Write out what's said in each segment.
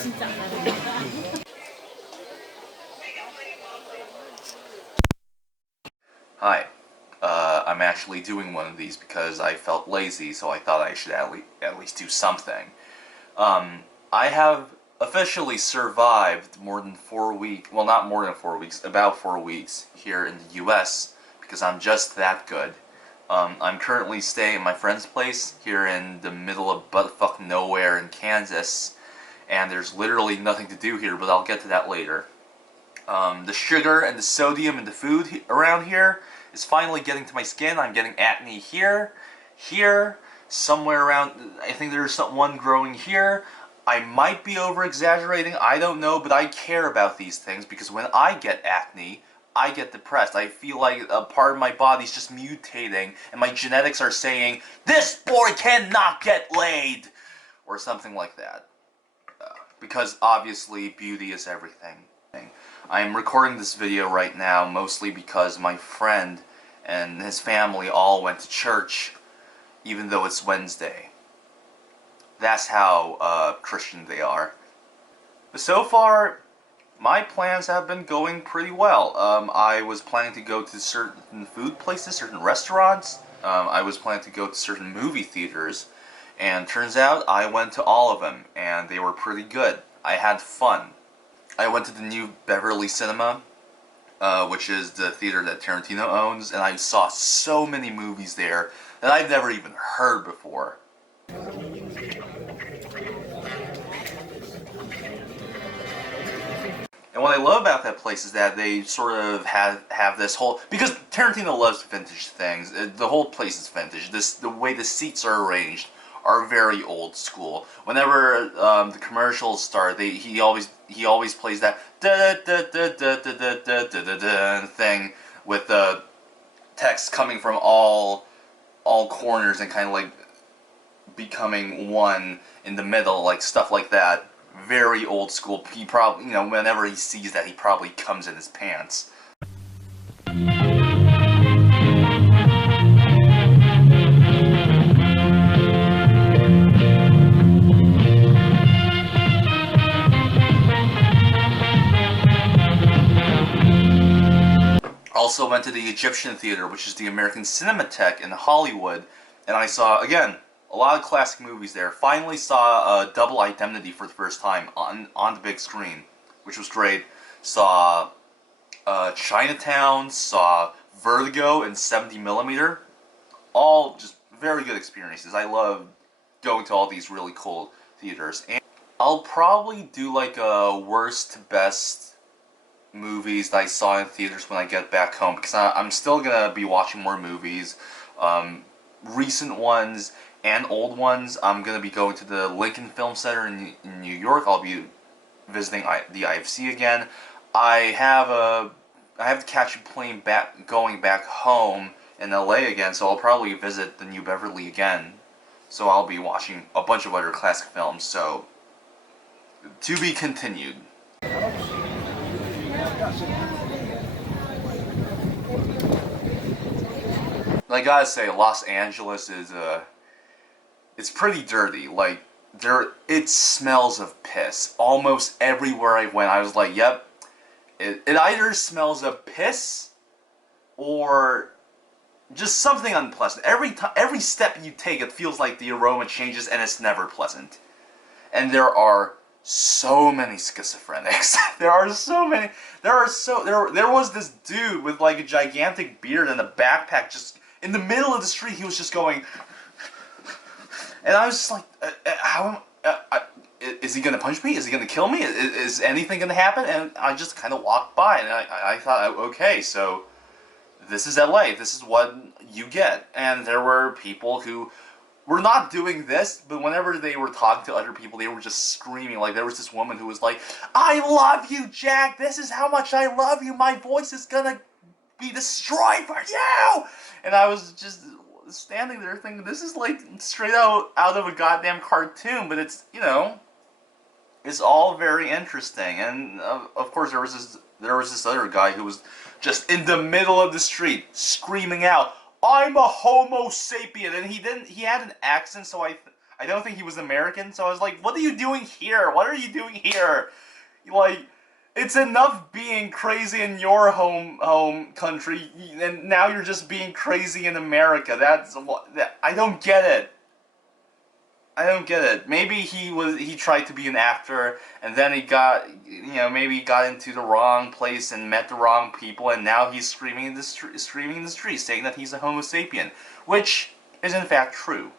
진짜 안 하는 Hi. I'm actually doing one of these because I felt lazy, so I thought I should at least do something. I have officially survived more than 4 weeks, well, not more than 4 weeks, about 4 weeks here in the US because I'm just that good. I'm currently staying at my friend's place here in the middle of buttfuck nowhere in Kansas, and there's literally nothing to do here, but I'll get to that later. The sugar and the sodium in the food around here is finally getting to my skin. I'm getting acne here, somewhere around. I think there's one growing here. I might be over exaggerating, I don't know, but I care about these things because when I get acne, I get depressed. I feel like a part of my body's just mutating and my genetics are saying, "This boy cannot get laid!" Or something like that. Because obviously beauty is everything. I'm recording this video right now mostly because my friend and his family all went to church even though it's Wednesday. That's how Christian they are. But so far, my plans have been going pretty well. I was planning to go to certain food places, certain restaurants. I was planning to go to certain movie theaters. And turns out I went to all of them, and they were pretty good. I had fun. I went to the New Beverly Cinema, which is the theater that Tarantino owns, and I saw so many movies there that I've never even heard before. And what I love about that place is that they sort of have this whole, because Tarantino loves vintage things. The whole place is vintage. The way the seats are arranged are very old school. Whenever the commercials start, he always plays that da da da da da da da da da thing with the text coming from all corners and kind of like becoming one in the middle, like stuff like that. Very old school. He probably, whenever he sees that, he probably comes in his pants. Also went to the Egyptian Theater, which is the American Cinematheque in Hollywood, and I saw, again, a lot of classic movies there. Finally saw Double Indemnity for the first time on the big screen, which was great. Saw Chinatown, saw Vertigo in 70mm. All just very good experiences. I love going to all these really cool theaters. And I'll probably do like a worst to best movies that I saw in theaters when I get back home, because I'm still gonna be watching more movies, recent ones and old ones. I'm gonna be going to the Lincoln Film Center in New York. I'll be visiting the IFC again. I have to catch a plane going back home in LA again, so I'll probably visit the New Beverly again. So I'll be watching a bunch of other classic films. So to be continued. I gotta say, Los Angeles is it's pretty dirty. Like it smells of piss almost everywhere I went. I was like, yep, it either smells of piss or just something unpleasant. Every step you take, it feels like the aroma changes, and it's never pleasant. And there are so many schizophrenics. There was this dude with like a gigantic beard and a backpack just in the middle of the street. He was just going, and I was just like, is he gonna punch me? Is he gonna kill me? Is anything gonna happen? And I just kind of walked by, and I thought, okay, so this is LA. This is what you get. And there were people who were not doing this, but whenever they were talking to other people, they were just screaming. Like, there was this woman who was like, "I love you, Jack. This is how much I love you. My voice is gonna be destroyed for you." And I was just standing there thinking, this is like straight out of a goddamn cartoon, but it's, it's all very interesting. And of course there was this other guy who was just in the middle of the street screaming out, "I'm a Homo sapien," and he had an accent, so I I don't think he was American, so I was like, what are you doing here? What are you doing here? Like, it's enough being crazy in your home country, and now you're just being crazy in America. I don't get it. I don't get it. Maybe he tried to be an actor, and then he got, maybe he got into the wrong place and met the wrong people, and now he's screaming in the street, saying that he's a Homo sapien, which is in fact true.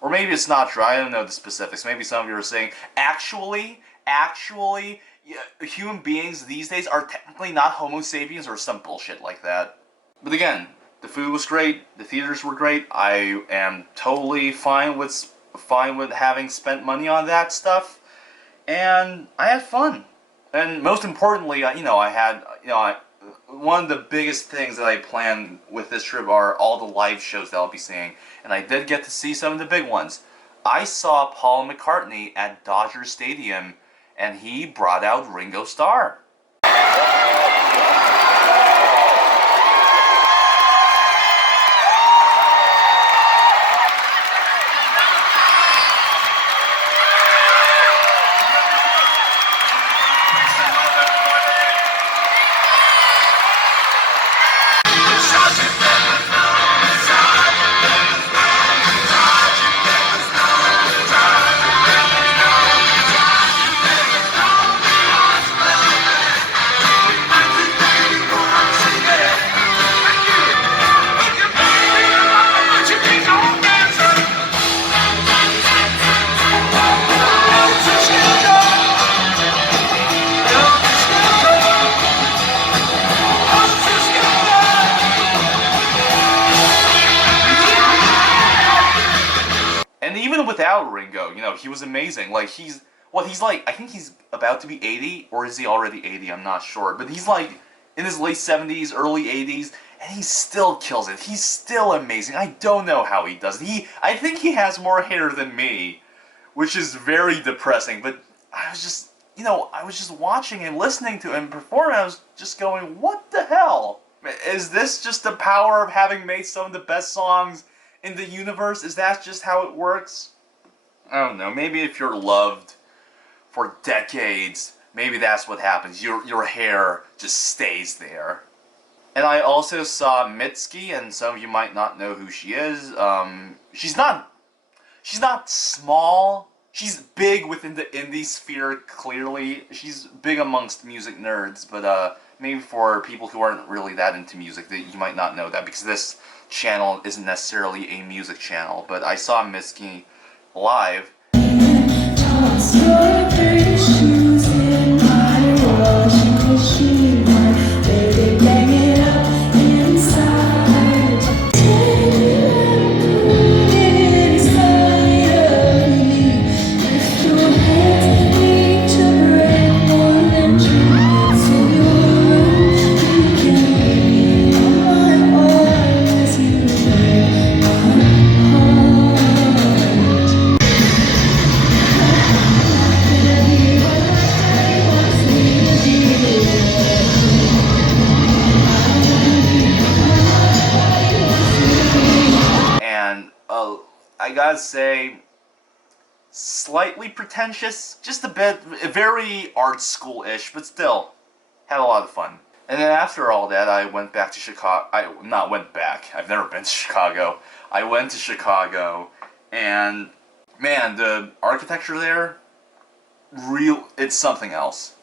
Or maybe it's not true. I don't know the specifics. Maybe some of you are saying, actually, human beings these days are technically not Homo sapiens or some bullshit like that. But again, the food was great. The theaters were great. I am totally fine with having spent money on that stuff, and I had fun. And most importantly, one of the biggest things that I plan with this trip are all the live shows that I'll be seeing, and I did get to see some of the big ones. I saw Paul McCartney at Dodger Stadium, and he brought out Ringo Starr. Even without Ringo, he was amazing. Like, he's like, I think he's about to be 80, or is he already 80? I'm not sure. But he's like in his late 70s, early 80s, and he still kills it. He's still amazing. I don't know how he does it. I think he has more hair than me, which is very depressing. But I was just watching and listening to him perform, and I was just going, what the hell? Is this just the power of having made some of the best songs in the universe? Is that just how it works? I don't know. Maybe if you're loved for decades, maybe that's what happens. Your hair just stays there. And I also saw Mitski, and some of you might not know who she is. She's not small. She's big within the indie sphere, clearly. She's big amongst music nerds, but maybe for people who aren't really that into music, that you might not know that, because this channel isn't necessarily a music channel. But I saw Mitski live. I gotta say, slightly pretentious, just a bit, very art school-ish, but still, had a lot of fun. And then after all that, I went back to Chicago. I've never been to Chicago. I went to Chicago, and man, the architecture there, it's something else.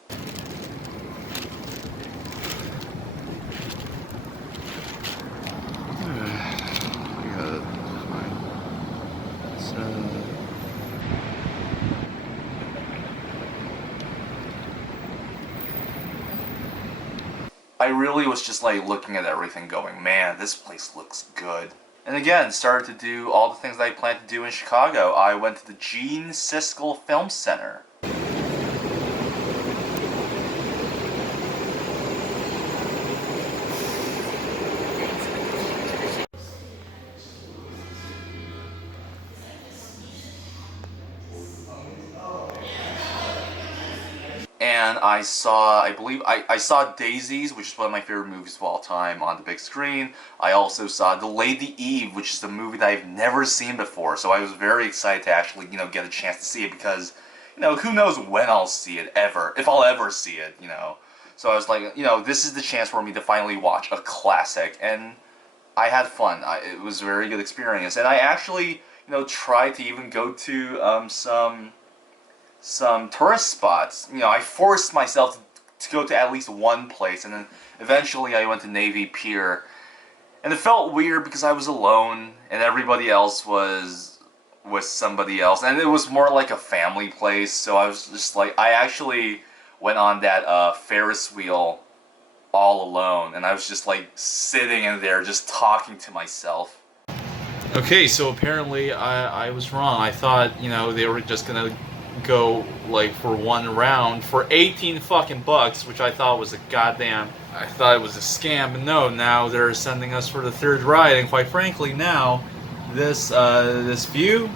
I really was just like looking at everything going, man, this place looks good. And again, started to do all the things that I planned to do in Chicago. I went to the Gene Siskel Film Center. and I saw, I believe, I saw Daisies, which is one of my favorite movies of all time, on the big screen. I also saw The Lady Eve, which is a movie that I've never seen before, so I was very excited to actually, get a chance to see it, because, who knows when I'll see it, ever, if I'll ever see it, So I was like, this is the chance for me to finally watch a classic, and I had fun. It was a very good experience, and I actually, tried to even go to some tourist spots. I forced myself to go to at least one place, and then eventually I went to Navy Pier, and it felt weird because I was alone, and everybody else was with somebody else, and it was more like a family place. So I was just like, I actually went on that Ferris wheel all alone, and I was just like sitting in there just talking to myself. Okay, so apparently I was wrong. I thought, they were just gonna go like for one round for 18 fucking bucks, which I thought was I thought it was a scam, but no, now they're sending us for the third ride, and quite frankly now, this view,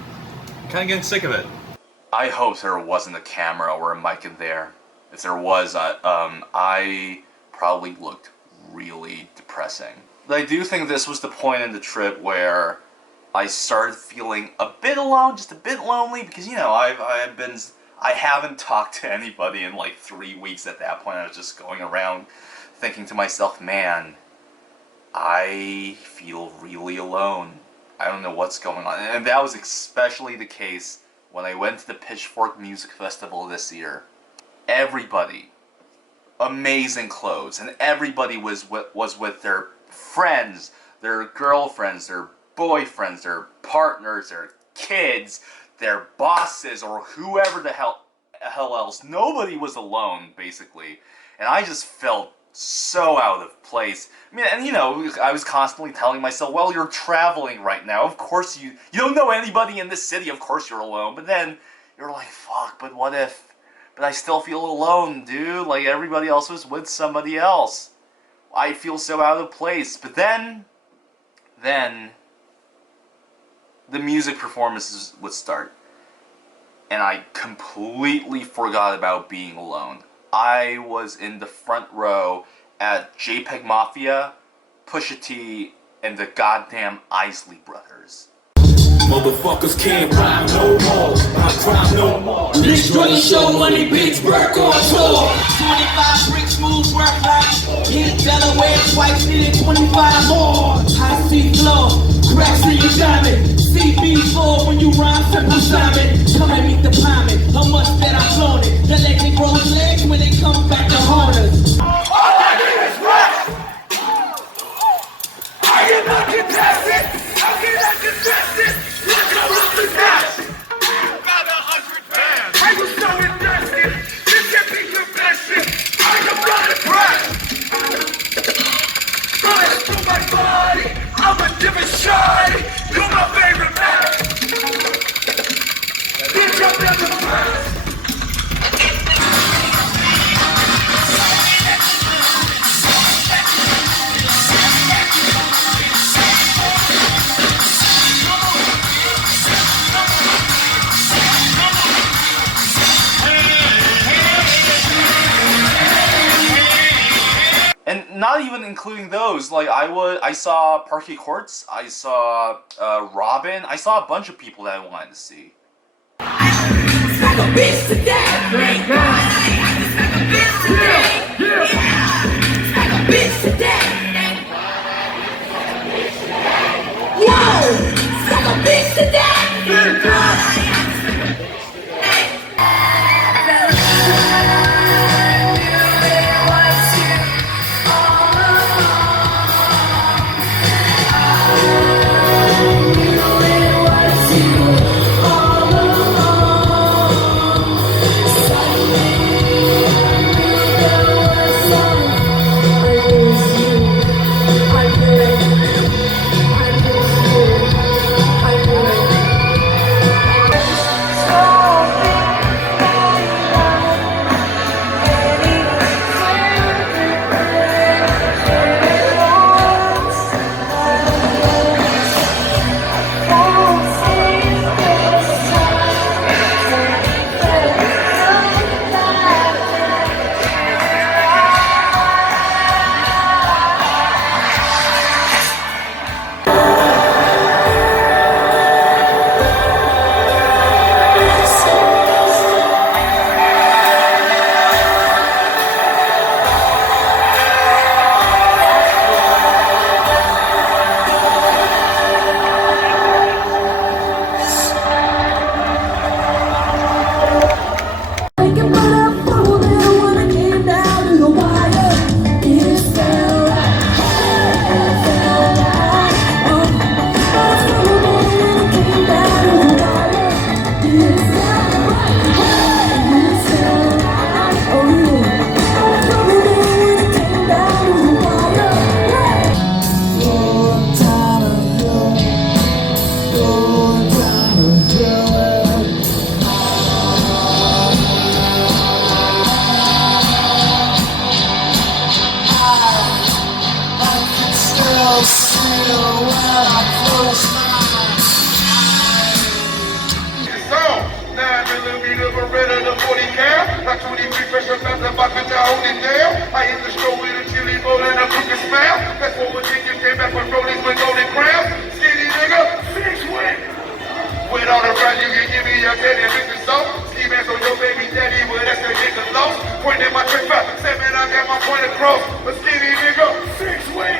I'm kinda getting sick of it. I hope there wasn't a camera or a mic in there. If there was, I probably looked really depressing. But I do think this was the point in the trip where I started feeling a bit alone, just a bit lonely, because I haven't talked to anybody in like 3 weeks at that point. I was just going around thinking to myself, man, I feel really alone. I don't know what's going on. And that was especially the case when I went to the Pitchfork Music Festival this year. Everybody, amazing clothes, and everybody was with their friends, their girlfriends, their boyfriends, their partners, their kids, their bosses, or whoever the hell else. Nobody was alone, basically, and I just felt so out of place. I mean, and I was constantly telling myself, well, you're traveling right now, of course you don't know anybody in this city, of course you're alone. But then you're like, fuck, but what if? But I still feel alone, dude. Like, everybody else was with somebody else. I feel so out of place. But then the music performances would start, and I completely forgot about being alone. I was in the front row at JPEG Mafia, Pusha T, and the goddamn Isley Brothers. Motherfuckers can't rhyme no more. I crime no more. This straight show money, Pittsburgh on tour. 25 bricks, smooth work like hit Delaware twice, needed 25 more. High seat floor, cracks in your diamond. CB4 when you rhyme, simple Simon. Come and meet the pilot. How much that I flown it. The legend grows legs when they come back to haunt us. All I need is rest. I am not contested. How can I contest it? Look around the dash. About 100 pounds. I was so invested. This can be your best shit. I am not impressed. Running through my body. I'm a different shawty. You're my favorite man. Bitch, I'm never impressed. And not even including those, like I saw Parquet Courts, I saw Robin, I saw a bunch of people that I wanted to see. Like a bitch to death. Like a bitch to death. Like a bitch to death. Whoa! Like a bitch to death. nigga Beretta, the 40 cal. Got 23 pressure pounds, I'm about to hold it down. I hit the store with a chili bowl and a crooked smile. That's what Virginia came back with rollies with golden crowns. Skinny nigga, 6 win. With all the fries you can give me, I said it, Mr. Soap. Ski mask on your baby daddy, but that's that nigga lost. Pointing my trick back, 7, I got my point across. A skinny nigga, 6 win.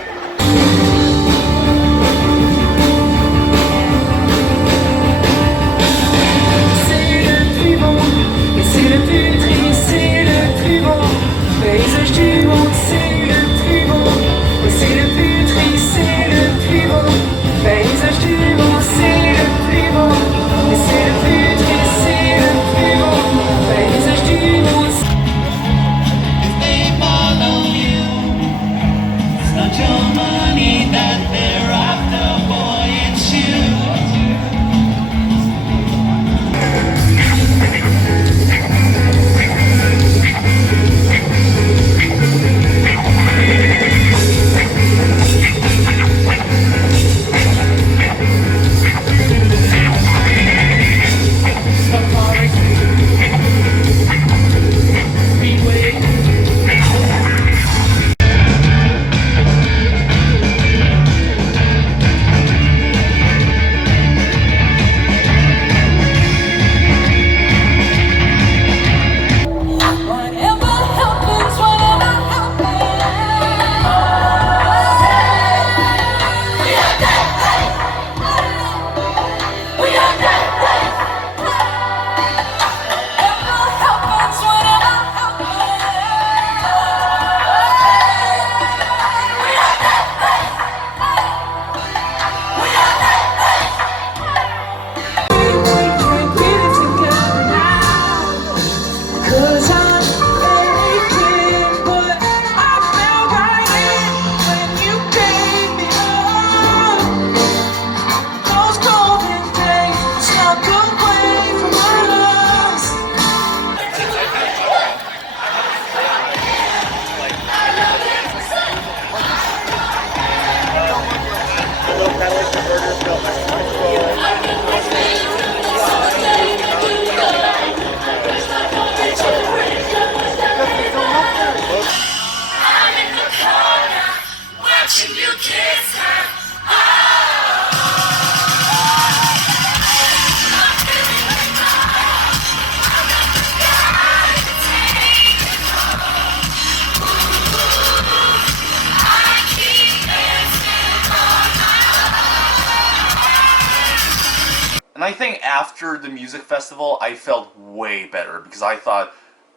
And I think after the music festival, I felt way better because I thought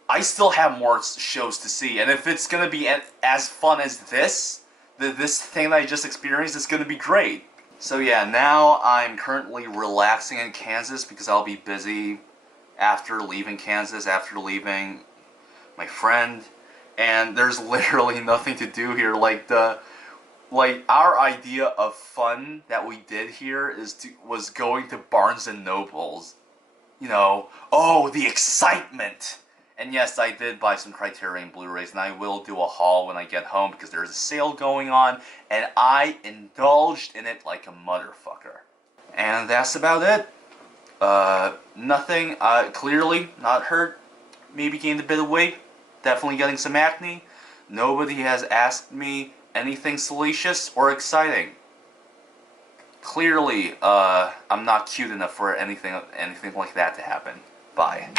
I still have more shows to see, and if it's gonna be as fun as this thing that I just experienced, it's gonna be great. So yeah, now I'm currently relaxing in Kansas because I'll be busy after leaving Kansas, after leaving my friend, and there's literally nothing to do here. Like our idea of fun that we did here was going to Barnes and Nobles. You know, oh, the excitement! And yes, I did buy some Criterion Blu-rays, and I will do a haul when I get home because there's a sale going on, and I indulged in it like a motherfucker. And that's about it. Nothing, clearly not hurt. Maybe gained a bit of weight. Definitely getting some acne. Nobody has asked me anything salacious or exciting. Clearly, I'm not cute enough for anything like that to happen. Bye.